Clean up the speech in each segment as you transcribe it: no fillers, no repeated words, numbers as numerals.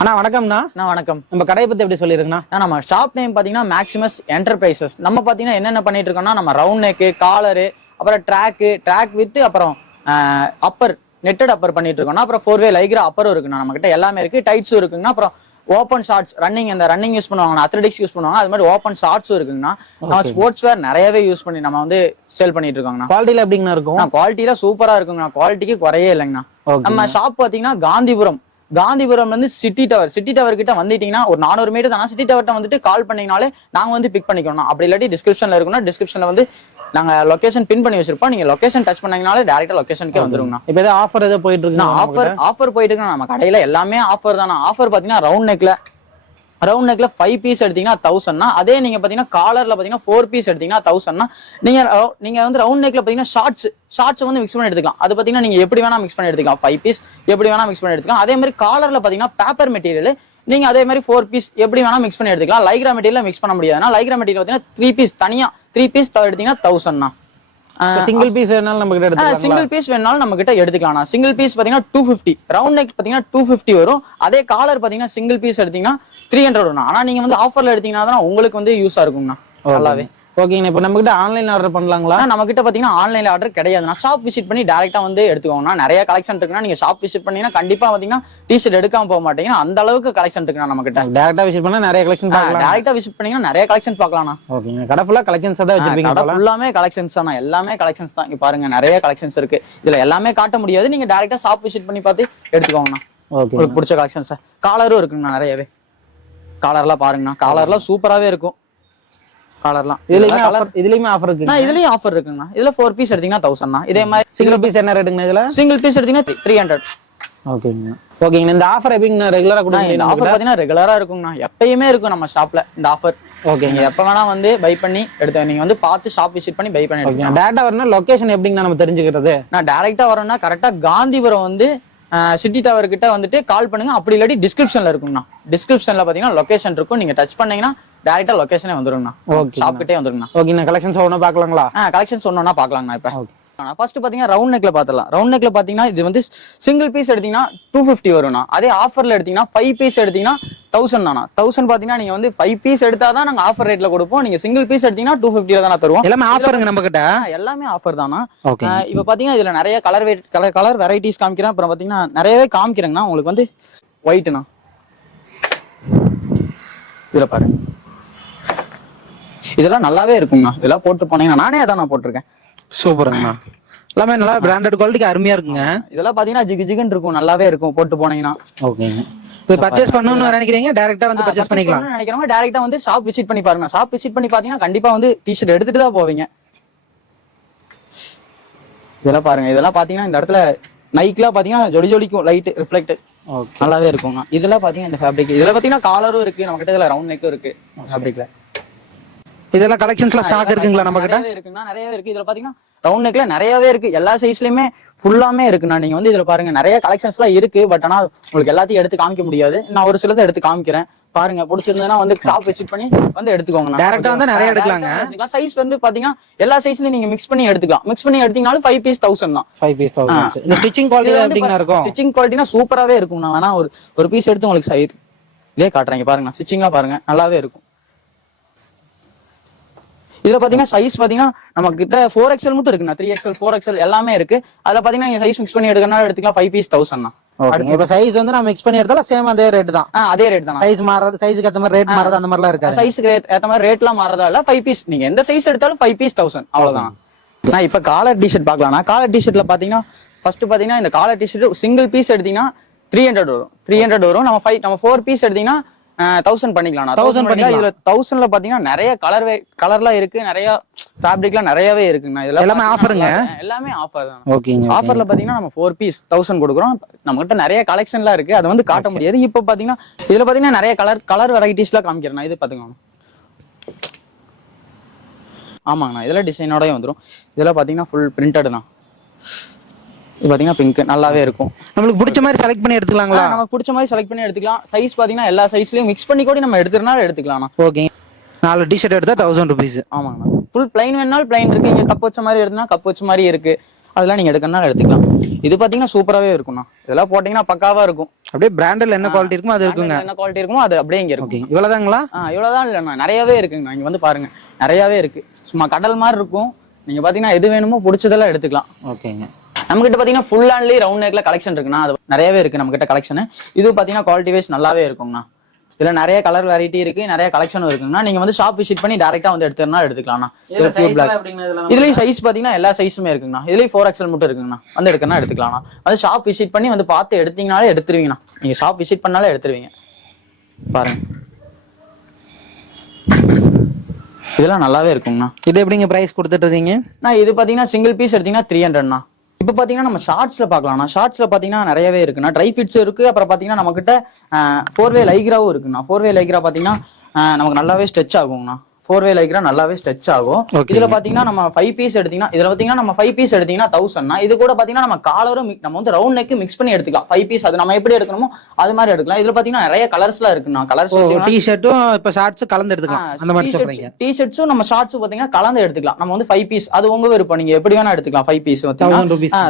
அண்ணா வணக்கம்ண்ணா. வணக்கம். நம்ம கடையை பத்தி எப்படி சொல்லிருங்கண்ணா? நம்ம ஷாப் நேம் பாத்தீங்கன்னா மேக்ஸிமஸ் என்டர்பிரைசஸ். நம்ம பாத்தீங்கன்னா என்னென்ன பண்ணிட்டு இருக்கோம்னா, நம்ம ரவுண்ட் நெக்கு, காலரு, அப்புறம் ட்ராக் வித் அப்புறம் அப்பர் நெட்டட் அப்பர் பண்ணிட்டு இருக்கோம்னா, அப்புறம் 4-வே லைக்ரா அப்பரும் இருக்குண்ணா. நம்ம கிட்ட எல்லாமே இருக்கு. டைட்ஸும் இருக்குங்கண்ணா. அப்புறம் ஓப்பன் ஷார்ட்ஸ் ரன்னிங் யூஸ் பண்ணுவாங்க, அத்லெட்டிக்ஸ் யூஸ் பண்ணுவாங்க. அது மாதிரி ஓப்பன் ஷார்ட்ஸும் இருக்குங்கண்ணா. நம்ம ஸ்போர்ட்ஸ் வேர் நிறையவே யூஸ் பண்ணி நம்ம வந்து சேல் பண்ணிட்டு இருக்கோங்கண்ணா. குவாலிட்டியில எப்படிங்கண்ணா இருக்கும்? குவாலிட்டியில சூப்பரா இருக்குங்கண்ணா. குவாலிட்டிக்கு குறையே இல்லைங்கண்ணா. நம்ம ஷாப் பாத்தீங்கன்னா காந்திபுரம்ல இருந்து சிட்டி டவர் கிட்ட வந்துட்டீங்கன்னா ஒரு 400 மீட்டர் தானே. சிட்டி டவர்ட்ட வந்துட்டு கால் பண்ணீங்கனாலே நாங்க வந்து பிக் பண்ணிக்கணும். அப்படி இல்லாட்டி டிஸ்கிரிப்ஷன்ல இருக்குன்னா டிஸ்கிரிப்ஷன்ல வந்து நாங்க லொகேஷன் பின் பண்ணி வச்சிருப்போம். நீங்க லொகேஷன் டச் பண்ணீங்கனாலே டைரக்டா லொகேஷனுக்கே வந்துருங்கண்ணா. இப்போ ஏதாவது ஆஃபர் ஏதோ போயிட்டு இருக்கு? ஆஃபர் போயிட்டு இருக்கு நம்ம கடையில. எல்லாமே ஆஃபர் தானே. ஆஃபர் பாத்தீங்கன்னா ரவுண்ட் நெக்ல 5 பீஸ் எடுத்தீங்கன்னா 1000. அதே நீங்க பாத்தீங்கன்னா காலர்ல பாத்தீங்கன்னா 4 பீஸ் எடுத்தீங்கன்னா 1000. நீங்க வந்து ரவுண்ட் நெக்ல பாத்தீங்கன்னா ஷார்ட்ஸ் வந்து மிக்ஸ் பண்ணி எடுத்துக்கலாம். அது பாத்தீங்கன்னா நீங்க எப்படி வேணா மிக்ஸ் பண்ணி எடுத்துக்கலாம். 5 பீஸ் எப்படி வேணா மிக்ஸ் பண்ணி எடுத்துக்கலாம். அதே மாதிரி காலர்ல பாத்தீங்கன்னா பேப்பர் மெட்டீரியல் நீங்க அதே மாதிரி 4 பீஸ் எப்படி வேணா மிக்ஸ் பண்ணி எடுத்துக்கலாம். லைக்ரா மெட்டீரியல் மிக்ஸ் பண்ண முடியாதுன்னா லைக்ரா மெட்டீரியல் பாத்தீங்கன்னா 3 பீஸ் தனியா 3 பீஸ் எடுத்தீங்கன்னா 1000. சிங்கிள் பீஸ் வேணாலும் நம்ம கிட்ட எடுத்துக்கலாம். சிங்கிள் பீஸ் வேணாலும் நம்ம கிட்ட எடுத்துக்கலாம். சிங்கிள் பீஸ் பாத்தீங்கன்னா 250, ரவுண்ட் நெக் பாத்தீங்கன்னா 250 வரும். அதே காலர் பாத்தீங்கன்னா சிங்கிள் பீஸ் எடுத்தீங்கன்னா 300 வரும். ஆனா நீங்க வந்து ஆஃபர்ல எடுத்தீங்கன்னா தான் உங்களுக்கு வந்து யூஸா இருக்கும்ண்ணா. நல்லாவே ஓகேங்க. இப்போ நம்ம கிட்ட ஆன்லைன் ஆர்டர் பண்ணலாங்களா? நம்ம கிட்ட பாத்தீங்கன்னா ஆன்லைன்ல ஆர்டர் கிடையாதுண்ணா. ஷாப் விசிட் பண்ணி டைரக்டா வந்து எடுத்துக்கோங்கண்ணா. நிறைய கலெக்ஷன் இருக்குன்னா நீங்க ஷாப் விசிட் பண்ணீங்கன்னா கண்டிப்பா பாத்தீங்கன்னா டிஷர்ட் எடுக்காம போக மாட்டீங்கன்னா அந்த அளவுக்கு கலெக்ஷன் இருக்குண்ணா நம்ம கிட்ட. டைரக்டா விசிட் பண்ணா நிறைய கலெக்ஷன் பார்க்கலாம். டைரக்டா விசிட் பண்ணீங்கன்னா நிறைய கலெக்ஷன் பார்க்கலாம்ண்ணா. ஓகேங்க. கடை ஃபுல்லா கலெக்ஷன்ஸ் தான் வச்சிருப்பீங்க. கடை ஃபுல்லாமே கலெக்ஷன்ஸ் தான். எல்லாமே கலெக்ஷன்ஸ் தான். இங்க பாருங்க நிறைய கலெக்ஷன்ஸ் இருக்கு. இதுல எல்லாமே காட்ட முடியாது. நீங்க டைரக்டா ஷாப் விசிட் பண்ணி பார்த்து எடுத்துக்கோங்கண்ணா. உங்களுக்கு பிடிச்ச கலெக்ஷன்ஸ் காலரும் இருக்குங்கண்ணா. நிறையவே காலர்லாம் பாருங்கண்ணா. காலர்லாம் சூப்பராகவே இருக்கும். காலர்லாம் இதுலயுமே ஆஃபர் இருக்கு. இதுலயும் ஆஃபர் இருக்குங்கண்ணா. இதுல 4 பீஸ் எடுத்தீங்கன்னா 1000. இதே மாதிரி சிங்கிள் பீஸ் என்ன ரேட்டுங்க? இதுல சிங்கிள் பீஸ் எடுத்தீங்கன்னா 300. ஓகேங்க. இந்த ஆஃபர் எப்படிங்க ரெகுலரா கொடுங்க? இந்த ஆஃபர் பாத்தீங்கன்னா ரெகுலரா இருக்குங்கண்ணா. எப்பயுமே இருக்கும் நம்ம ஷாப்ல இந்த ஆஃபர். ஓகேங்க. எப்ப வேணா வந்து பை பண்ணி எடுத்து நீங்க வந்து பார்த்து ஷாப் விசிட் பண்ணி பை பண்ணி எடுத்துக்கலாம். டேரக்டா வரணும். லொகேஷன் எப்படிங்க நம்ம தெரிஞ்சுக்கிறது? நான் டைரக்டா வரணும்னா கரெக்டா காந்திபுரம் வந்து சிட்டி டவர் கிட்ட வந்துட்டு கால் பண்ணுங்க. அப்படி இல்லாட்டி டிஸ்கிரிப்ஷன்ல இருக்குங்கண்ணா. டிஸ்கிரிப்ஷன்ல பாத்தீங்கன்னா லொகேஷன் இருக்கும். நீங்க டச் பண்ணீங்கன்னா டைரக்டா லொகேஷனே வந்துருங்கண்ணா. ஷாப் கிட்டே வந்துருங்கண்ணா. ஓகே. கலெக்ஷன்ஸ் ஒண்ணா பாக்கலாங்களா? கலெக்ஷன்ஸ் ஒண்ணா பாக்கலாங்கண்ணா. இப்ப ஃபர்ஸ்ட் பாத்தீங்கன்னா ரவுண்ட் நெக்ல பாத்துலாம். ரவுண்ட் நெக்ல பாத்தீங்கன்னா இது வந்து சிங்கிள் பீஸ் எடுத்தீங்கன்னா 250 வரும்ண்ணா. அதே ஆஃபர்ல எடுத்தீங்கன்னா 5 பீஸ் எடுத்தீங்கன்னா 1000 தானா. 1000 பாத்தீங்கன்னா நீங்க வந்து 5 பீஸ் எடுத்தாதான் நாங்க ஆஃபர் ரேட்ல கொடுப்போம். நீங்க சிங்கிள் பீஸ் எடுத்தீங்கன்னா 250 தானே தருவோம். எல்லாமே ஆஃபருங்க நம்ம கிட்ட. எல்லாமே ஆஃபர் தானா. இப்ப பாத்தீங்கன்னா இதுல நிறைய கலர் வெரைட்டிஸ் காமிக்கிறேன். அப்புறம் பாத்தீங்கன்னா நிறையவே காமிக்கிறேங்கண்ணா. உங்களுக்கு வந்து ஒயிட்னா இதுல பாருங்க. இதெல்லாம் நல்லாவே இருக்குங்கண்ணா. இதெல்லாம் போட்டு போனீங்கன்னா நானே அதான் நான் போட்டிருக்கேன். சூப்பருங்கண்ணா. எல்லாமே நல்லா பிராண்டட் குவாலிட்டிக்கு அருமையா இருக்குங்க. இதெல்லாம் பாத்தீங்கன்னா ஜிகன் இருக்கும். நல்லாவே இருக்கும் போட்டு போனீங்கன்னா. ஓகேங்க. இது பர்ச்சேஸ் பண்ணணும்னு நினைக்கிறீங்க டைரக்டா வந்து பர்ச்சேஸ் பண்ணிக்கலாம். நினைக்கிறவங்க டைரக்டா வந்து ஷாப் விசிட் பண்ணி பாருங்க. ஷாப் விசிட் பண்ணி பாத்தீங்கன்னா கண்டிப்பா வந்து டிஷர்ட் எடுத்துட்டு தான் போவீங்க. இதெல்லாம் பாருங்க. இதெல்லாம் பாத்தீங்கன்னா இந்த இடத்துல நைக்லாம் பாத்தீங்கன்னா ஜொலிக்கும் லைட் ரிஃப்ளெக்ட். நல்லாவே இருக்குங்க. இதெல்லாம் பாத்தீங்கன்னா இந்த ஃபேப்ரிக். இதுல பாத்தீங்கன்னா காலரும் இருக்கு நம்ம கிட்ட. இதுல ரவுண்ட் நெக்கும் இருக்கு ஃபேப்ரிக்ல. இதெல்லாம் கலெக்ஷன்ஸ்ல ஸ்டாக் இருக்குங்களா நம்ம கிட்ட? இருக்குன்னா நிறையவே இருக்கு. இதுல பாத்தீங்கன்னா ரவுண்ட் நெக்ல நிறையவே இருக்கு. எல்லா சைஸ்லயுமே ஃபுல்லாமே இருக்குண்ணா. நீங்க வந்து இதுல பாருங்க நிறைய கலெக்ஷன்ஸ் எல்லாம் இருக்கு. பட் ஆனா உங்களுக்கு எல்லாத்தையும் எடுத்து காமிக்க முடியாது. நான் ஒரு சிலதை எடுத்து காமிக்கிறேன். பாருங்க. பிடிச்சிருந்ததுன்னா வந்து ஷாப் விசிட் பண்ணி வந்து எடுத்துக்கோங்க. டைரக்டா வந்து நிறைய எடுக்கலாங்க. சைஸ் வந்து பாத்தீங்கன்னா எல்லா சைஸ்லயும் நீங்க மிக்ஸ் பண்ணி எடுத்துக்கலாம். மிக்ஸ் பண்ணி எடுத்தீங்கனாலும் 5 பீஸ் 1000 தான். 5 பீஸ் 1000. இந்த ஸ்டிச்சிங் குவாலிட்டி எப்படிங்க இருக்கும்? ஸ்டிச்சிங் குவாலிட்டினா சூப்பராவே இருக்கும். நான் வேணா ஒரு பீஸ் எடுத்து உங்களுக்கு சைஸ் இதே காட்டுறேங்க. பாருங்க. ஸ்டிச்சிங்லாம் பாருங்க. நல்லாவே இருக்கும். இதுல பாத்தீங்கன்னா சைஸ் பாத்தீங்கன்னா நம்ம கிட்ட 4XL மட்டும் இருக்குண்ணா. 3XL 4XL எல்லாமே இருக்கு. அதுல பாத்தீங்கன்னா நீங்க சைஸ் மிக்ஸ் பண்ணி எடுக்கறனால எடுத்துக்கலாம். 5 பீஸ் 1000 தான். இப்ப சைஸ் வந்து நம்ம மிக்ஸ் பண்ணி எடுத்தாலும் சேம் அதே ரேட் தான். அதே ரேட் தான். சைஸ் மாறது, சைஸ்க்கு ஏத்த மாதிரி ரேட் மாறது அந்த மாதிரிலாம் இருக்காது. சைஸ்க்கு ஏத்த மாதிரி ரேட்லாம் மாறதால 5 பீஸ் நீங்க எந்த சைஸ் எடுத்தாலும் 5 பீஸ் 1000 அவ்வளவுதான். நான் இப்ப காலர் டிஷர்ட் பாக்கலாம்னா காலர் டிஷர்ட்ல பாத்தீங்கன்னா ஃபர்ஸ்ட் பாத்தீங்கன்னா இந்த காலர் டிஷர்ட் சிங்கிள் பீஸ் எடுத்தீங்கன்னா 300 வரும். 300 வரும். நம்ம 4 பீஸ் எடுத்தீங்கன்னா 1000 பண்ணிக்கலாம். 1000 பண்ணிக்கலாம். இதுல 1000ல பாத்தீங்கன்னா நிறைய கலர்லாம் இருக்கு. நிறைய ஃபேப்ரிக்லாம் நிறையவே இருக்குங்க. இதுல எல்லாமே ஆஃபருங்க. எல்லாமே ஆஃபர் தான். ஓகேங்க. ஆஃபர்ல பாத்தீங்கன்னா நம்ம 4 பீஸ் 1000 கொடுக்குறோம். நம்ம கிட்ட நிறைய கலெக்ஷன்லாம் இருக்கு. அது வந்து காட்ட முடியாது. இப்ப பாத்தீங்கன்னா இதுல பாத்தீங்கன்னா நிறைய கலர் வெரைட்டிஸ்லாம் காமிக்கிறேன். இது பாத்துக்கோங்க. ஆமாங்கண்ணா. இதெல்லாம் டிசைனோடய வந்துடும். இதெல்லாம் பாத்தீங்கன்னா ஃபுல் பிரிண்டட் தான். இது பாத்தீங்கன்னா பிங்க் நல்லாவே இருக்கும். நம்மளுக்கு பிடிச்ச மாதிரி செலக்ட் பண்ணி எடுத்துக்கலாங்களா? நமக்கு பிடிச்ச மாதிரி செலக்ட் பண்ணி எடுத்துக்கலாம். சைஸ் பாத்தீங்கன்னா எல்லா சைஸ்லயும் மிக்ஸ் பண்ணி கூட நம்ம எடுத்துறனால எடுத்துக்கலாம். ஓகே. 4 டிஷர்ட் எடுத்தா 1000 ரூபீஸ். ஆமாங்கண்ணா. ஃபுல் பிளைன் வேணாலும் பிளைன் இருக்கு. இங்க கப் வச்ச மாதிரி எடுத்தா கப் வச்ச மாதிரி இருக்கு. அதெல்லாம் நீங்க எடுக்கறனால எடுத்துக்கலாம். இது பாத்தீங்கன்னா சூப்பராகவே இருக்கும்ண்ணா. இதெல்லாம் போட்டீங்கன்னா பக்காவா இருக்கும். அப்படியே பிராண்டட்ல என்ன குவாலிட்டி இருக்குமோ அது இருக்குங்க. என்ன குவாலிட்டி இருக்குமோ அது அப்படியே இங்க இருக்கும். இவ்வளவுதாங்களா? இவ்வளவுதான் இல்லைண்ணா, நிறையவே இருக்குங்கண்ணா. இங்க வந்து பாருங்க, நிறையவே இருக்கு. சும்மா கடல் மாதிரி இருக்கும். நீங்க பாத்தீங்கன்னா எது வேணுமோ பிடிச்சதெல்லாம் எடுத்துக்கலாம். ஓகேங்க. நம்ம கிட்ட பாத்தீங்கன்னா ஃபுல் ஹேண்ட்லி ரவுண்ட் நெக்ல கலெக்ஷன் இருக்குண்ணா. அது நிறையவே இருக்கு நம்ம கிட்ட கலெக்ஷன். இது பாத்தீங்கன்னா குவாலிட்டி வைஸ் நல்லாவே இருக்குங்கண்ணா. இதுல நிறைய கலர் வெரைட்டி இருக்கு, நிறைய கலெக்ஷனும் இருக்குங்கண்ணா. நீங்க வந்து ஷாப் விசிட் பண்ணி டைரக்டா வந்து எடுத்துனா எடுத்துக்கலாம்ண்ணா. இதுலயும் சைஸ் பாத்தீங்கன்னா எல்லா சைஸுமே இருக்குங்கண்ணா. இதுலயும் 4XL மட்டும் இருக்குங்கண்ணா. வந்து எடுக்கணும்னா எடுத்துக்கலாம்ண்ணா. வந்து ஷாப் விசிட் பண்ணி வந்து பார்த்து எடுத்தீங்கனாலே எடுத்துருவீங்கண்ணா. நீங்க ஷாப் விசிட் பண்ணாலே எடுத்துருவீங்க. பாருங்க, இதெல்லாம் நல்லாவே இருக்குங்கண்ணா. இது எப்படிங்க பிரைஸ் கொடுத்துட்டு இருக்கீங்க? இது பாத்தீங்கன்னா சிங்கிள் பீஸ் எடுத்தீங்கன்னா 300ண்ணா. இப்போ பாத்தீங்கன்னா நம்ம ஷார்ட்ஸ்ல பாக்கலாம்னா, ஷார்ட்ஸ்ல பாத்தீங்கன்னா நிறையவே இருக்குண்ணா. ட்ரை ஃபிட்ஸ் இருக்கு. அப்புறம் பாத்தீங்கன்னா நம்ம கிட்ட 4-வே லைக்ராவும் இருக்குண்ணா. 4-வே லைக்ரா பாத்தீங்கன்னா நமக்கு நல்லாவே ஸ்ட்ரெச் ஆகுங்கண்ணா. 4-வே லைக்ரா நல்லாவே ஸ்ட்ரெச் ஆகும். இதுல பாத்தீங்கன்னா நம்ம 5 பீஸ் எடுத்தீங்கன்னா, இதுல பாத்தீங்கன்னா நம்ம 5 பீஸ் எடுத்தீங்கன்னா 1000ண்ணா. இது கூட பாத்தீங்கன்னா நம்ம காலரும் நம்ம வந்து ரவுண்ட் நெக் மிக்ஸ் பண்ணி எடுத்துக்கலாம். 5 பீஸ் அது நம்ம எப்படி எடுக்கணுமோ அது மாதிரி எடுக்கலாம். இதுல பாத்தீங்கன்னா நிறைய கலர்ஸ்லாம் இருக்குண்ணா. கலர்ஸ் டி-ஷர்ட்டும் இப்ப ஷார்ட்ஸும் கலந்து எடுத்துக்கலாம். அந்த மாதிரி சொல்றீங்க. டி-ஷர்ட்ஸும் நம்ம ஷார்ட்ஸும் பாத்தீங்கன்னா கலந்து எடுத்துக்கலாம். நம்ம வந்து 5 பீஸ் அது உங்க விருப்பம். நீங்க எப்படி வேணா எடுத்துக்கலாம். 5 பீஸ் பாத்தீங்கன்னா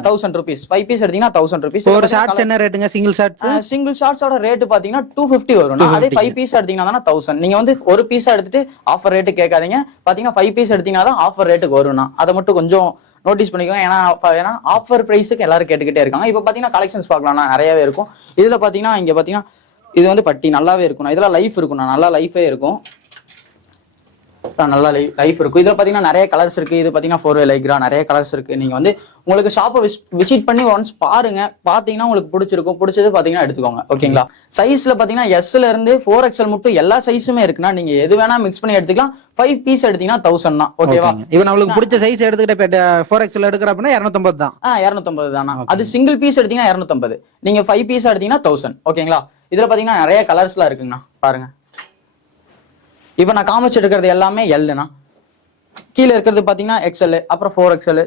1000 ரூபீஸ். 5 பீஸ் எடுத்தீங்கன்னா 1000 ரூபீஸ். ஒரு ஷார்ட்ஸ் என்ன ரேட்டுங்க? சிங்கிள் ஷார்ட்ஸ் சிங்கிள் ஷார்ட்ஸோட ரேட் பாத்தீங்கன்னா 250 வரும். அதே 5 பீஸ் எடுத்தீங்கன்னா 1000. நீங்க வந்து ஒரு பீஸா எடுத்துட்டு ஆஃபர் ரேட் கேட்காதீங்க. பாத்தீங்கன்னா 5 பீஸ் எடுத்தீங்கன்னா தான் ஆஃபர் ரேட்டுக்கு வரும்னா. அதை மட்டும் கொஞ்சம் நோட்டீஸ் பண்ணிக்கோங்க. ஏன்னா ஆஃபர் பிரைஸுக்கு எல்லாரும் கேட்டுக்கிட்டே இருக்காங்க. இப்போ பாத்தீங்கன்னா கலெக்ஷன்ஸ் பார்க்கலாம்னா நிறையவே இருக்கும். இதுல பாத்தீங்கன்னா இங்க பாத்தீங்கன்னா இது வந்து பட்டி நல்லாவே இருக்கும். இதெல்லாம் லைஃப் இருக்கும், நல்லா லைஃபே இருக்கும். நல்லா லைஃப் இருக்கும். இதுல பாத்தீங்கன்னா நிறைய கலர்ஸ் இருக்கு. இது பாத்தீங்கன்னா 4-வே லைக்ரா நிறைய கலர்ஸ் இருக்கு. நீங்க வந்து உங்களுக்கு ஷாப்பை விசிட் பண்ணி ஒன்ஸ் பாருங்க. பாத்தீங்கன்னா உங்களுக்கு பிடிச்சிருக்கும். பிடிச்சது பாத்தீங்கன்னா எடுத்துக்கோங்க. ஓகேங்களா? சைஸ்ல பாத்தீங்கன்னா S-ல இருந்து 4XL மட்டும் எல்லா சைஸுமே இருக்குன்னா நீங்க எது வேணா மிக்ஸ் பண்ணி எடுத்துக்கலாம். 5 பீஸ் எடுத்தீங்கன்னா 1000 தான். ஓகேவா? இப்போ நம்மளுக்கு பிடிச்ச சைஸ் எடுத்துக்கிட்ட 4XL எடுக்கிறப்பனா 250 தான். 250 தானா. அது சிங்கிள் பீஸ் எடுத்தீங்கன்னா 250. நீங்க 5 பீஸ் எடுத்தீங்கன்னா 1000. ஓகேங்களா? இதுல பாத்தீங்கன்னா நிறைய கலர்ஸ்லாம் இருக்குங்கண்ணா. பாருங்க, இப்போ நான் காமிச்சு இருக்கிறது எல்லாமே எல்லுண்ணா. கீழே இருக்கிறது பாத்தீங்கன்னா XL, அப்புறம் 4XL,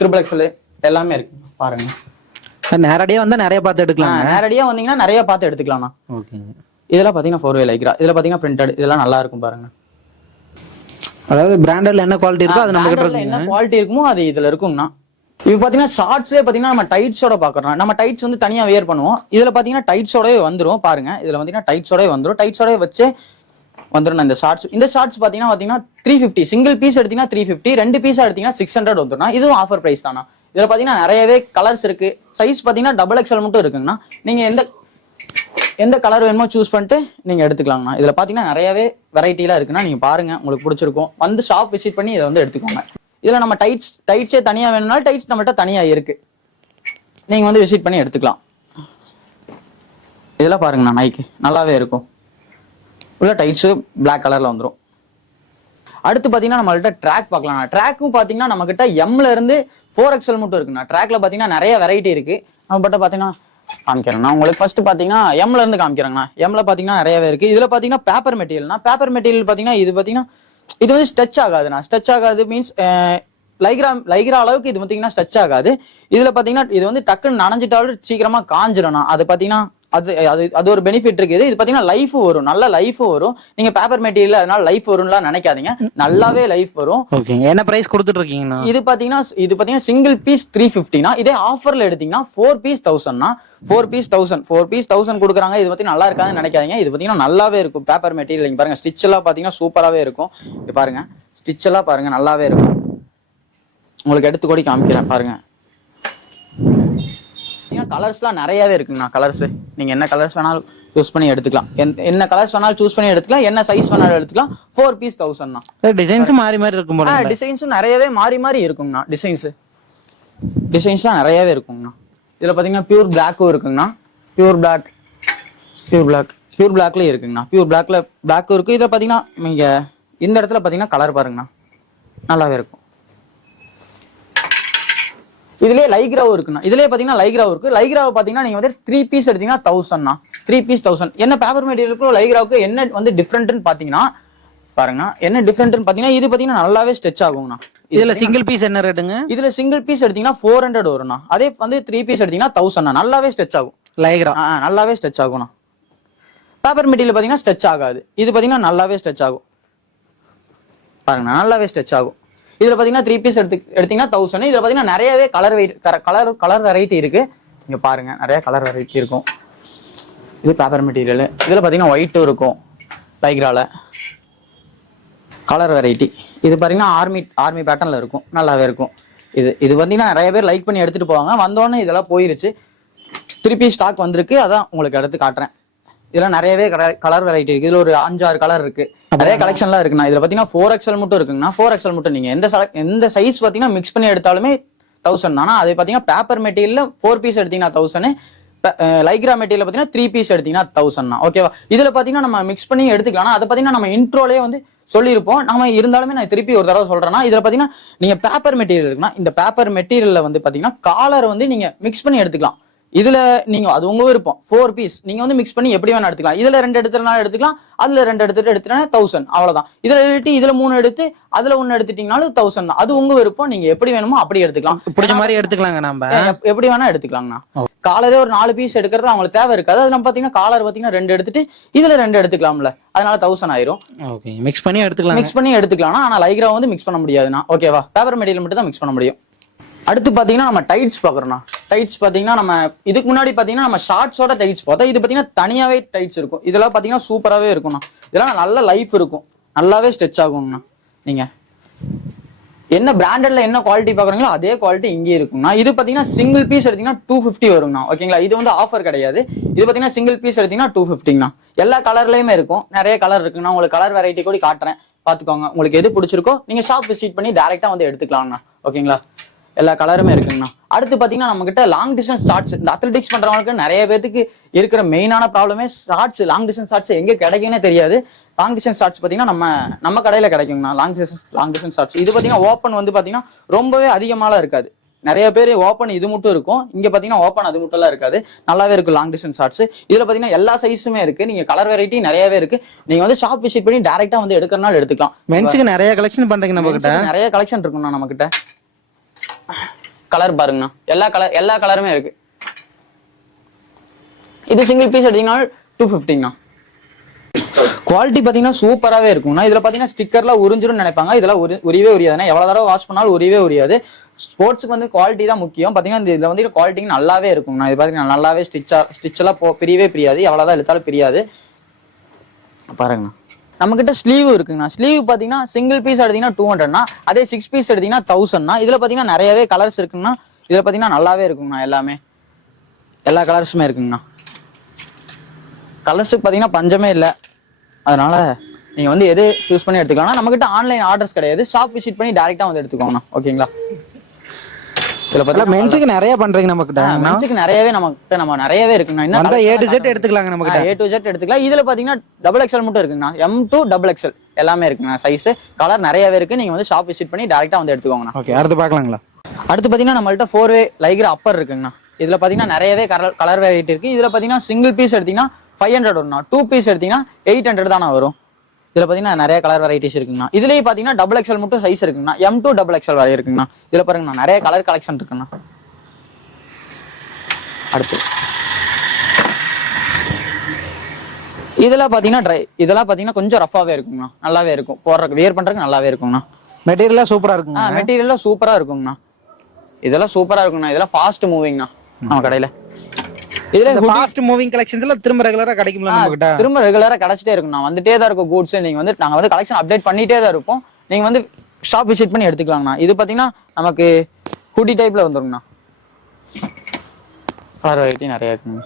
XXL எல்லாமே இருக்கு. பாருங்க, நேரடியா வந்தா நிறைய பார்த்து எடுக்கலாம். நேரடியா வந்தீங்கன்னா நிறைய பார்த்து எடுத்துக்கலாம்ண்ணா. இதெல்லாம் பாத்தீங்கன்னா 4-வே லைக்ரா. இதுல பாத்தீங்கன்னா பிரிண்டட். இதெல்லாம் நல்லா இருக்கும் பாருங்க. அதாவது பிராண்டட்ல என்ன குவாலிட்டி இருக்கோ அது நம்ம கிட்ட இருக்கு. என்ன குவாலிட்டி இருக்குமோ அது இதுல இருக்கும்ண்ணா. இப்போ பாத்தீங்கன்னா ஷார்ட்ஸ்லேயே பாத்தீங்கன்னா நம்ம டைட்ஸோட பாக்குறோம். நம்ம டைட்ஸ் வந்து தனியா வேர் பண்ணுவோம். இதுல பாத்தீங்கன்னா டைட்ஸோடவே வந்துடும். பாருங்க, இதுல பாத்தீங்கன்னா டைட்ஸோடவே வந்துடும். டைட்ஸோடவே வச்சு வந்துடும். இந்த ஷார்ட்ஸ் பாத்தீங்கன்னா 350. சிங்கிள் பீஸ் எடுத்தீங்கன்னா 350. 2 பீஸா எடுத்தீங்கன்னா 600 வந்துடும். இதுவும் ஆஃபர் பிரைஸ் தானா. இதுல பாத்தீங்கன்னா நிறையவே கலர்ஸ் இருக்கு. சைஸ் பாத்தீங்கன்னா XXL மட்டும் இருக்குங்கண்ணா. நீங்க எந்த கலர் வேணுமோ சூஸ் பண்ணிட்டு நீங்க எடுத்துக்கலாங்கண்ணா. இதுல பாத்தீங்கன்னா நிறையவே வெரைட்டிலாம் இருக்குன்னா நீங்க பாருங்க, உங்களுக்கு பிடிச்சிருக்கும். வந்து ஷாப் விசிட் பண்ணி இதை வந்து எடுத்துக்கோங்க. இதுல நம்ம டைட்ஸே தனியா வேணும்னாலும் டைட்ஸ் நம்மகிட்ட தனியா இருக்கு. நீங்க வந்து விசிட் பண்ணி எடுத்துக்கலாம். இதெல்லாம் பாருங்கண்ணா, நைக்கு நல்லாவே இருக்கும். உள்ள டைட்ஸ் பிளாக் கலர்ல வந்துடும். அடுத்து பாத்தீங்கன்னா நம்மள்ட்ட ட்ராக் பார்க்கலாம். ட்ராக்கும் பாத்தீங்கன்னா நம்ம கிட்ட M-ல இருந்து 4XL மட்டும் இருக்குண்ணா. ட்ராக்ல பாத்தீங்கன்னா நிறைய வெரைட்டி இருக்கு. நம்ம பட்ட பாத்தீங்கன்னா காமிக்கிறேன். உங்களுக்கு ஃபர்ஸ்ட் பாத்தீங்கன்னா M-ல இருந்து காமிக்கிறேங்கண்ணா. M-ல பாத்தீங்கன்னா நிறையவே இருக்கு. இதுல பாத்தீங்கன்னா பேப்பர் மெட்டீரியல்னா, பேப்பர் மெட்டீரியல் பாத்தீங்கன்னா இது பாத்தீங்கன்னா இது வந்து ஸ்ட்ரெச் ஆகாதுண்ணா. ஸ்ட்ரெச் ஆகாது மீன்ஸ் லைக்ரா அளவுக்கு இது பாத்தீங்கன்னா ஸ்ட்ரெச் ஆகாது. இதுல பாத்தீங்கன்னா இது வந்து டக்குன்னு நனைஞ்சிட்டாலும் சீக்கிரமா காஞ்சிடும்ண்ணா. அது பாத்தீங்கன்னா அது ஒரு பெனிஃபிட் இருக்குது. இது பாத்தீங்கன்னா லைஃப் வரும், நல்ல லைஃப் வரும். நீங்க பேப்பர் மெட்டீரியல் அதனால லைஃப் வரும்லாம் நினைக்காதீங்க, நல்லாவே லைஃப் வரும். என்ன பிரைஸ் கொடுத்துட்டு இருக்கீங்கன்னா? இது பாத்தீங்கன்னா சிங்கிள் பீஸ் 350னா. இதே ஆஃபர்ல எடுத்தீங்கன்னா 4 பீஸ் 1000னா. 4 பீஸ் 1000 கொடுக்குறாங்க. இது பத்தி நல்லா இருக்காதுன்னு நினைக்காதீங்க. இது பாத்தீங்கன்னா நல்லாவே இருக்கும். பேப்பர் மெட்டீரியல் இங்க பாருங்க, ஸ்டிச் எல்லாம் பாத்தீங்கன்னா சூப்பராவே இருக்கும். இது பாருங்க, ஸ்டிச் எல்லாம் பாருங்க நல்லாவே இருக்கும். உங்களுக்கு எடுத்து கூட காமிக்கிறேன் பாருங்க. கலர்ஸ்லாம் நிறையவே இருக்குங்கண்ணா. கலர்ஸ் நீங்க என்ன கலர்ஸ் வேணாலும் சூஸ் பண்ணி எடுத்துக்கலாம். என்ன கலர்ஸ் வேணாலும் சூஸ் பண்ணி எடுத்துக்கலாம். என்ன சைஸ் வேணாலும் எடுத்துக்கலாம். 4 பீஸ் 1000னா. டிசைன்ஸும் மாறி இருக்கும் போல. டிசைன்ஸும் நிறையவே மாறி இருக்குங்கண்ணா. டிசைன்ஸ்லாம் நிறையவே இருக்குங்கண்ணா. இதுல பாத்தீங்கன்னா பியூர் பிளாக்கும் இருக்குங்கண்ணா. பியூர் பிளாக்லயும் இருக்குங்கண்ணா. பியூர் பிளாக்கும் இருக்கு. இதுல பாத்தீங்கன்னா நீங்க இந்த இடத்துல பாத்தீங்கன்னா கலர் பாருங்கண்ணா, நல்லாவே இருக்கும். இதுலயே லைக்ராவும் இருக்குண்ணா. இதுலயே பாத்தீங்கன்னா லைக்ராவும் இருக்கு. லைக்ராவை பாத்தீங்கன்னா நீங்க வந்து 3 பீஸ் எடுத்தீங்கன்னா 1000னா. 3 பீஸ் 1000. என்ன பேப்பர் மெட்டீரியலுக்கும் லைக்ராவுக்கு என்ன வந்து டிஃபரெண்ட்னு பாத்தீங்கன்னா பாருங்க, என்ன டிஃபரெண்ட்னு பாத்தீங்கன்னா இது பாத்தீங்கன்னா நல்லாவே ஸ்ட்ரெச் ஆகும்ண்ணா. இதுல சிங்கிள் பீஸ் என்ன ரேட்டுங்க? இதுல சிங்கிள் பீஸ் எடுத்தீங்கன்னா 400 வரும்ண்ணா. அதே வந்து 3 பீஸ் எடுத்தீங்கன்னா 1000. நல்லாவே ஸ்ட்ரெச் ஆகும். லைக்ரா நல்லாவே ஸ்ட்ரெச் ஆகும்ண்ணா. பேப்பர் மெட்டீரியல் பாத்தீங்கன்னா ஸ்ட்ரெச் ஆகாது. இது பாத்தீங்கன்னா நல்லாவே ஸ்ட்ரெச் ஆகும். பாருங்க, நல்லாவே ஸ்ட்ரெச் ஆகும். இதுல பாத்தீங்கன்னா 3 பீஸ் எடுத்தீங்கன்னா 1000. இதுல பாத்தீங்கன்னா நிறையவே கலர் வெரைட்டி இருக்கு. இங்க பாருங்க, நிறைய கலர் வெரைட்டி இருக்கும். இது பேப்பர் மெட்டீரியல். இதுல பாத்தீங்கன்னா ஒயிட்டும் இருக்கும் லைக்ரால. கலர் வெரைட்டி இது பாத்தீங்கன்னா ஆர்மி பேட்டர்ன்ல இருக்கும், நல்லாவே இருக்கும். இது பாத்தீங்கன்னா நிறைய பேர் லைக் பண்ணி எடுத்துட்டு போவாங்க. வந்தோடனே இதெல்லாம் போயிருச்சு, திருப்பி ஸ்டாக் வந்திருக்கு, அதான் உங்களுக்கு எடுத்து காட்டுறேன். இதெல்லாம் நிறையவே கலர் வெரைட்டி இருக்கு. இதுல ஒரு 5-6 கலர் இருக்கு, நிறைய கலெக்ஷன்லாம் இருக்குண்ணா. இதுல பாத்தீங்கன்னா 4XL மட்டும் இருக்குங்கண்ணா. 4XL மட்டும் நீங்க எந்த சைஸ் பாத்தீங்கன்னா மிக்ஸ் பண்ணி எடுத்தாலுமே 1000 தானா. அதே பாத்தீங்கன்னா பேப்பர் மெட்டீரியல் 4 பீஸ் எடுத்தீங்கன்னா 1000, லைக்ரா மெட்டீரியல் பாத்தீங்கன்னா 3 பீஸ் எடுத்தீங்கன்னா 1000 தான். ஓகேவா? இதுல பாத்தீங்கன்னா நம்ம மிக்ஸ் பண்ணி எடுத்துக்கலாம். அதை பாத்தீங்கன்னா நம்ம இன்ட்ரோலயே வந்து சொல்லியிருப்போம். நம்ம இருந்தாலுமே நான் திருப்பி ஒரு தடவை சொல்றேன்னா, இதுல பாத்தீங்கன்னா நீங்க பேப்பர் மெட்டீரியல் இருக்குன்னா, இந்த பேப்பர் மெட்டீரியல்ல வந்து பாத்தீங்கன்னா காலர் வந்து நீங்க மிக்ஸ் பண்ணி எடுத்துக்கலாம். இதுல நீங்க அது உங்க விருப்பம். 4 பீஸ் நீங்க வந்து மிக்ஸ் பண்ணி எப்படி வேணா எடுத்துக்கலாம். இதுல 2 எடுத்துனாலும் எடுத்துக்கலாம், அதுல 2 எடுத்துட்டா 1000, அவ்வளவுதான். இதுல எடுத்து இதுல 3 எடுத்து அதுல 1 எடுத்துட்டீங்கனாலும் 1000 தான். அது உங்க விருப்பம், நீங்க எப்படி வேணுமோ அப்படி எடுத்துக்கலாம். பிடிச்ச மாதிரி எடுத்துக்கலாங்க, நம்ம எப்படி வேணா எடுத்துக்கலாங்கண்ணா. காலரே ஒரு 4 பீஸ் எடுக்கிறது அவங்களுக்கு தேவை இருக்காது. அது நம்ம பாத்தீங்கன்னா காலர் பாத்தீங்கன்னா 2 எடுத்துட்டு இதுல 2 எடுத்துக்கலாம்ல, அதனால 1000 ஆயிரும். மிக்ஸ் பண்ணி எடுத்துக்கலாம். ஆனா லைக்ரா வந்து மிக்ஸ் பண்ண முடியாதுண்ணா. ஓகேவா? பேப்பர் மெட்டீரியல் மட்டும் தான் மிக்ஸ் பண்ண முடியும். அடுத்து பாத்தீங்கன்னா நம்ம டைட்ஸ் பாக்குறோம்னா, டைட்ஸ் பாத்தீங்கன்னா நம்ம இதுக்கு முன்னாடி பாத்தீங்கன்னா நம்ம ஷார்ட்ஸோட டைட்ஸ் பார்த்தா, இது பாத்தீங்கன்னா தனியாவே டைட்ஸ் இருக்கும். இதெல்லாம் பாத்தீங்கன்னா சூப்பராகவே இருக்கும்ண்ணா. இதெல்லாம் நல்ல லைஃப் இருக்கும், நல்லாவே ஸ்ட்ரெச் ஆகும்ண்ணா. நீங்க என்ன பிராண்டட்ல என்ன குவாலிட்டி பாக்குறீங்களோ அதே குவாலிட்டி இங்கே இருக்கும்ண்ணா. இது பாத்தீங்கன்னா சிங்கிள் பீஸ் எடுத்தீங்கன்னா 250 வரும்ண்ணா. ஓகேங்களா? இது வந்து ஆஃபர் கிடையாது. இது பாத்தீங்கன்னா சிங்கிள் பீஸ் எடுத்தீங்கன்னா 250ண்ணா. எல்லா கலர்லயுமே இருக்கும், நிறைய கலர் இருக்குண்ணா. உங்களுக்கு கலர் வெரைட்டி கூட காட்டுறேன், பாத்துக்கோங்க. உங்களுக்கு எது பிடிச்சிருக்கோ நீங்க ஷாப் விசிட் பண்ணி டைரக்டா வந்து எடுத்துக்கலாம்ண்ணா. ஓகேங்களா? எல்லா கலருமே இருக்குங்கண்ணா. அடுத்து பாத்தீங்கன்னா நம்ம கிட்ட லாங் டிஸ்டன்ஸ் ஷார்ட்ஸ், இந்த அத்லெட்டிக்ஸ் பண்றவங்களுக்கு நிறைய பேருக்கு இருக்கிற மெயினான ப்ராப்ளமே ஷார்ட்ஸ். லாங் டிஸ்டன்ஸ் ஷார்ட்ஸ் எங்க கிடைக்குன்னே தெரியாது. லாங் டிஸ்டன்ஸ் ஷார்ட்ஸ் பாத்தீங்கன்னா நம்ம கடையில கிடைக்குங்கண்ணா. லாங் டிஸ்டன்ஸ் ஷார்ட்ஸ் இது பாத்தீங்கன்னா ஓப்பன் வந்து பாத்தீங்கன்னா ரொம்பவே அதிகமாலாம் இருக்காது. நிறைய பேர் ஓப்பன் இது மட்டும் இருக்கும், இங்க பாத்தீங்கன்னா ஓப்பன் அது மட்டும் எல்லாம் இருக்காது. நல்லாவே இருக்கும் லாங் டிஸ்டன்ஸ் ஷார்ட்ஸ். இதுல பாத்தீங்கன்னா எல்லா சைஸுமே இருக்கு. நீங்க கலர் வெரைட்டி நிறையவே இருக்கு. நீங்க வந்து ஷாப் விசிட் பண்ணி டைரக்டா வந்து எடுக்கிறனால எடுத்துக்கலாம். மென்ஸ்க்கு நிறைய கலெக்ஷன் பண்றீங்க நம்ம கிட்ட, நிறைய கலெக்ஷன் இருக்குண்ணா நம்ம கிட்ட. கலர் பாருங்கண்ணா, எல்லா கலருமே இருக்கு. இது சிங்கிள் பீஸ் எடுத்தீங்கன்னா 250ண்ணா. குவாலிட்டி பாத்தீங்கன்னா சூப்பராகவே இருக்கும்ண்ணா. இதுல பாத்தீங்கன்னா ஸ்டிக்கர்லாம் உறிஞ்சிரும் நினைப்பாங்க, இதெல்லாம் உரியவே உரியாதுண்ணா. எவ்வளவு தடவை வாஷ் பண்ணாலும் உரியவே உரியாது. ஸ்போர்ட்ஸுக்கு வந்து குவாலிட்டி தான் முக்கியம். பாத்தீங்கன்னா இதுல வந்து குவாலிட்டி நல்லாவே இருக்கும்ண்ணா. இது பாத்தீங்கன்னா நல்லாவே ஸ்டிச் எல்லாம் பிரியவே பிரியாது, எவ்வளவுதான் இழுத்தாலும் பிரியாது. பாருங்கண்ணா, நம்ம கிட்ட ஸ்லீவ் இருக்குங்கண்ணா. ஸ்லீவ் பாத்தீங்கன்னா சிங்கிள் பீஸ் எடுத்தீங்கன்னா 200ண்ணா. அதே 6 பீஸ் எடுத்தீங்கன்னா 1000ண்ணா. இதுல பாத்தீங்கன்னா நிறையவே கலர்ஸ் இருக்குங்கண்ணா. இதுல பாத்தீங்கன்னா நல்லாவே இருக்குங்கண்ணா. எல்லா கலர்ஸுமே இருக்குங்கண்ணா. கலர்ஸுக்கு பாத்தீங்கன்னா பஞ்சமே இல்லை, அதனால நீங்க வந்து எது சூஸ் பண்ணி எடுத்துக்கலாம். நம்ம கிட்ட ஆன்லைன் ஆர்டர்ஸ் கிடையாது, ஷாப் விசிட் பண்ணி டைரக்டா வந்து எடுத்துக்கோங்கண்ணா. ஓகேங்களா? இதுல பாத்தீங்கன்னா மென்ஸுக்கு நிறைய பண்றீங்க நம்ம கிட்ட. மென்ஸுக்கு நம்ம நிறையவே இருக்குண்ணா. இன்னும் A to Z எடுத்துக்கலாங்க நம்ம கிட்ட. A to Z எடுத்துக்கலாம். இதுல பாத்தீங்கன்னா XXL மட்டும் இருக்குங்கண்ணா. M to XXL எல்லாமே இருக்குண்ணா. சைஸ் கலர் நிறையவே இருக்கு. நீங்க வந்து ஷாப் விசிட் பண்ணி டைரக்டா வந்து எடுத்துக்கோங்கண்ணா. ஓகே, அடுத்து பார்க்கலாங்களா? அடுத்து பாத்தீங்கன்னா நம்மள்ட்ட 4-way லைக்ரா அப்பர் இருக்குங்கண்ணா. இதுல பாத்தீங்கன்னா நிறையவே கலர் வெரைட்டி இருக்கு. இதுல பாத்தீங்கன்னா சிங்கிள் பீஸ் எடுத்தீங்கன்னா 500 வரும்ண்ணா. 2 பீஸ் எடுத்தீங்கன்னா 800 தானே வரும். இதுல பாத்தீங்கன்னா நிறைய கலர் வெரைட்டிஸ் இருக்குங்கண்ணா. இதுலயே பாத்தீங்கன்னா XXL மட்டும் சைஸ் இருக்குங்கண்ணா. M to XXL வரை இருக்குங்கண்ணா. இதுல பாருங்கண்ணா நிறைய கலர் கலெக்ஷன் இருக்குண்ணா. அடுத்து இதெல்லாம் பாத்தீங்கன்னா கொஞ்சம் ரஃபாவே இருக்குங்கண்ணா. நல்லாவே இருக்கும், போடுறதுக்கு வியர் பண்றதுக்கு நல்லாவே இருக்குங்கண்ணா. மெட்டீரியல்லாம் சூப்பரா இருக்குங்க. மெட்டீரியல்லாம் சூப்பரா இருக்குங்கண்ணா. இதெல்லாம் சூப்பரா இருக்குங்கண்ணா. இதெல்லாம் ஃபாஸ்ட் மூவிங்ண்ணா நம்ம கடையில. இதுல ஃபாஸ்ட் மூவிங் கலெக்ஷன்ஸ்ல திரும்ப ரெகுலரா கிடைக்கும்ல நம்ம கிட்ட. திரும்ப ரெகுலரா கிடைச்சிட்டே இருக்கும். நான் வந்துட்டே தான் இருக்கும் கூட்ஸ். நாங்க வந்து கலெக்ஷன் அப்டேட் பண்ணிட்டே தான் இருப்போம். நீங்க வந்து ஷாப் விசிட் பண்ணி எடுத்துக்கலாங்கண்ணா. இது பாத்தீங்கன்னா நமக்கு ஹுடி டைப்ல வந்துருங்கண்ணா. கலர் வெரைட்டி நிறைய இருக்குங்க.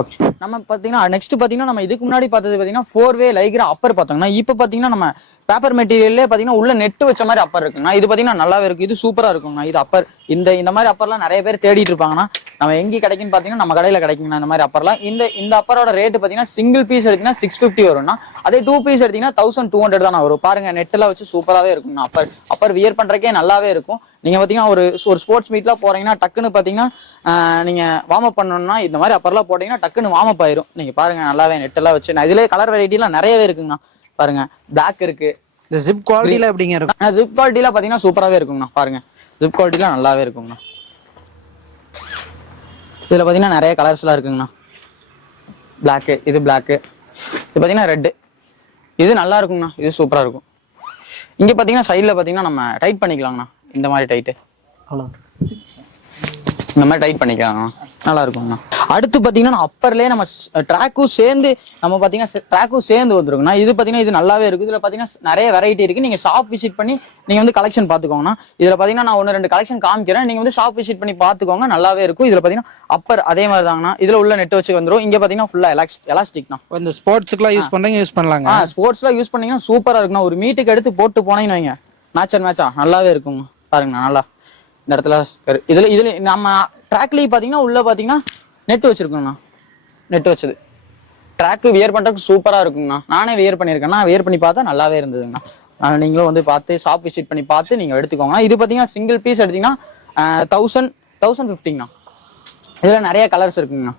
ஓகே, நம்ம பாத்தீங்கன்னா நெக்ஸ்ட் பாத்தீங்கன்னா நம்ம இதுக்கு முன்னாடி பார்த்தது பாத்தீங்கன்னா 4-way லைக்ரா அப்பர் பார்த்தோம்னா, இப்போ பாத்தீங்கன்னா நம்ம பேப்பர் மெட்டீரியல்லே பாத்தீங்கன்னா உள்ள நெட் வச்ச மாதிரி அப்பர் இருக்குங்கண்ணா. இது பாத்தீங்கன்னா நல்லாவே இருக்கு, இது சூப்பரா இருக்குங்கண்ணா. இது அப்பர் இந்த மாதிரி அப்பர்லாம் நிறைய பேர் தேடிட்டு இருப்பாங்கன்னா, நம்ம எங்கே கிடைக்குன்னு பாத்தீங்கன்னா நம்ம கடையில கிடைக்குங்கண்ணா. இந்த மாதிரி அப்பர்லாம் இந்த அப்பரோட ரேட் பாத்தீங்கன்னா சிங்கிள் பீஸ் எடுத்தீங்கன்னா 650 வரும்னா. அதே 2 பீஸ் எடுத்தீங்கன்னா 1200 தானே வரும். பாருங்க, நெட் எல்லாம் வச்சு சூப்பராகவே இருக்குங்கண்ணா. அப்பர் வியர் பண்றதுக்கே நல்லாவே இருக்கும். நீங்க பாத்தீங்கன்னா ஒரு ஸ்போர்ட்ஸ் மீட்லாம் போறீங்கன்னா டக்குன்னு பாத்தீங்கன்னா நீங்க வார்ம் அப் பண்ணணும்னா இந்த மாதிரி அப்பர்லாம் போட்டீங்கன்னா டக்குன்னு வார்ம் அப் ஆயிரும். நீங்க பாருங்க, நல்லாவே நெட் எல்லாம் வச்சு. இதுல கலர் வெரைட்டி எல்லாம் நிறையவே இருக்குங்கண்ணா. பாருங்க, பிளாக் இருக்கு. இந்த ஜிப் குவாலிட்டில எப்படிங்க இருக்கும்? ஜிப் குவாலிட்டில பாத்தீங்கன்னா சூப்பராகவே இருக்குங்கண்ணா. பாருங்க, ஜிப் குவாலிட்டிலாம் நல்லாவே இருக்குங்கண்ணா. இதுல பாத்தீங்கன்னா நிறைய கலர்ஸ் எல்லாம் இருக்குங்கண்ணா. பிளாக்கு, இது பிளாக்கு, இது பாத்தீங்கன்னா ரெட்டு. இது நல்லா இருக்குங்கண்ணா. இது சூப்பரா இருக்கும். இங்க பாத்தீங்கன்னா சைட்ல பாத்தீங்கன்னா நம்ம டைட் பண்ணிக்கலாங்கண்ணா. இந்த மாதிரி டைட்டு இந்த மாதிரி டைட் பண்ணிக்கலாம், நல்லா இருக்கும்ண்ணா. அடுத்து பாத்தீங்கன்னா அப்பர்லயே நம்ம ட்ராக்கும் சேர்ந்து நம்ம பாத்தீங்கன்னா ட்ராக்கும் சேர்ந்து வந்துருக்குண்ணா. இது பாத்தீங்கன்னா இது நல்லாவே இருக்கு. இதுல பாத்தீங்கன்னா நிறைய வெரைட்டி இருக்கு. நீங்க ஷாப் விசிட் பண்ணி நீங்க வந்து கலெக்ஷன் பாத்துக்கோங்கண்ணா. இதுல பாத்தீங்கன்னா நான் 1-2 கலெக்ஷன் காமிக்கிறேன், நீங்க வந்து ஷாப் விசிட் பண்ணி பாத்துக்கோங்க, நல்லாவே இருக்கும். இதுல பாத்தீங்கன்னா அப்பர் அதே மாதிரி தாங்கண்ணா. இதுல உள்ள நெட் வச்சு வந்துரும். இங்க பாத்தீங்கன்னா ஃபுல்லா எலாஸ்டிக் தான். இந்த ஸ்போர்ட்ஸ்க்குலாம் யூஸ் பண்றீங்க, யூஸ் பண்ணலாங்க. ஸ்போர்ட்ஸ்ல யூஸ் பண்ணீங்கன்னா சூப்பரா இருக்குண்ணா. ஒரு மீட்டுக்கு எடுத்து போட்டு போனீங்கன்னு வைங்க, மேட்சா நல்லாவே இருக்குங்க. பாருங்கண்ணா நல்லா இந்த இடத்துல இதுல நம்ம ட்ராக்லயே பாத்தீங்கன்னா உள்ள பாத்தீங்கன்னா நெட் வச்சிருக்கோங்கண்ணா. நெட் வச்சது ட்ராக்கு வியர் பண்றதுக்கு சூப்பரா இருக்குங்கண்ணா. நானே வியர் பண்ணியிருக்கேன்னா, வியர் பண்ணி பார்த்தா நல்லாவே இருந்ததுங்கண்ணா. நீங்களும் வந்து பார்த்து ஷாப் விசிட் பண்ணி பார்த்து நீங்க எடுத்துக்கோங்க. இது பாத்தீங்கன்னா சிங்கிள் பீஸ் எடுத்தீங்கன்னா 1050ங்கண்ணா. இதுல நிறைய கலர்ஸ் இருக்குங்கண்ணா.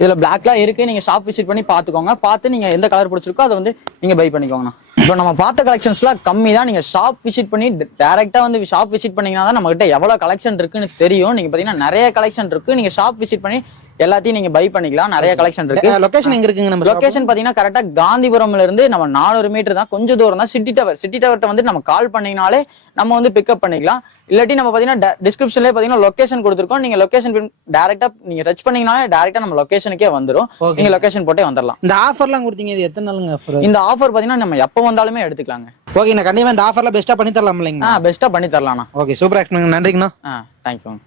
இதுல பிளாக்லாம் இருக்கு, நீங்க ஷாப் விசிட் பண்ணி பாத்துக்கோங்க. பார்த்து நீங்க எந்த கலர் பிடிச்சிருக்கோ அதை வந்து நீங்க பை பண்ணிக்கோங்கண்ணா. இப்போ நம்ம பார்த்த கலெக்ஷன்ஸ்லாம் கம்மி தான். நீங்க ஷாப் விசிட் பண்ணி டைரக்டா வந்து ஷாப் விசிட் பண்ணீங்கன்னா தான் நம்ம கிட்ட எவ்வளவு கலெக்ஷன் இருக்குன்னு தெரியும். நீங்க பாத்தீங்கன்னா நிறைய கலெக்ஷன் இருக்கு. நீங்க ஷாப் விசிட் பண்ணி எல்லாத்தையும் நீங்க பை பண்ணிக்கலாம். நிறைய கலெக்ஷன் இருக்கு. லொகேஷன் எங்க இருக்குங்க? நம்ம லொகேஷன் பாத்தீங்கன்னா கரெக்டா காந்திபுரம்ல இருந்து நம்ம 400 மீட்டர் தான், கொஞ்சம் தூரம் தான். சிட்டி டவர்ட்ட வந்து நம்ம கால் பண்ணீங்கனாலே நம்ம வந்து பிக்கப் பண்ணிக்கலாம். இல்லாட்டி நம்ம பாத்தீங்கன்னா டிஸ்கிரிப்ஷன்லயே பாத்தீங்கன்னா லொகேஷன் கொடுத்துருக்கோம். நீங்க லொகேஷன் டைரக்டா நீங்க டச் பண்ணீங்கனாலே டைரக்டா நம்ம லொகேஷனுக்கே வந்துரும். நீங்க லொகேஷன் போட்டே வந்துடலாம். இந்த ஆஃபர்லாம் கொடுத்தீங்க, இது எத்தனை நாளுங்க ஆஃபர்? இந்த ஆஃபர் பாத்தீங்கன்னா நம்ம எப்ப வந்தாலுமே எடுத்துக்கலாங்க. ஓகேண்ணா, கண்டிப்பா இந்த ஆஃபர்லாம் பெஸ்டா பண்ணி தரலாம் இல்லைங்களா? பெஸ்டா பண்ணி தரலாம்ண்ணா. ஓகே, சூப்பர் ஆக்ஷன், நன்றிங்கண்ணா. தேங்க்யூ.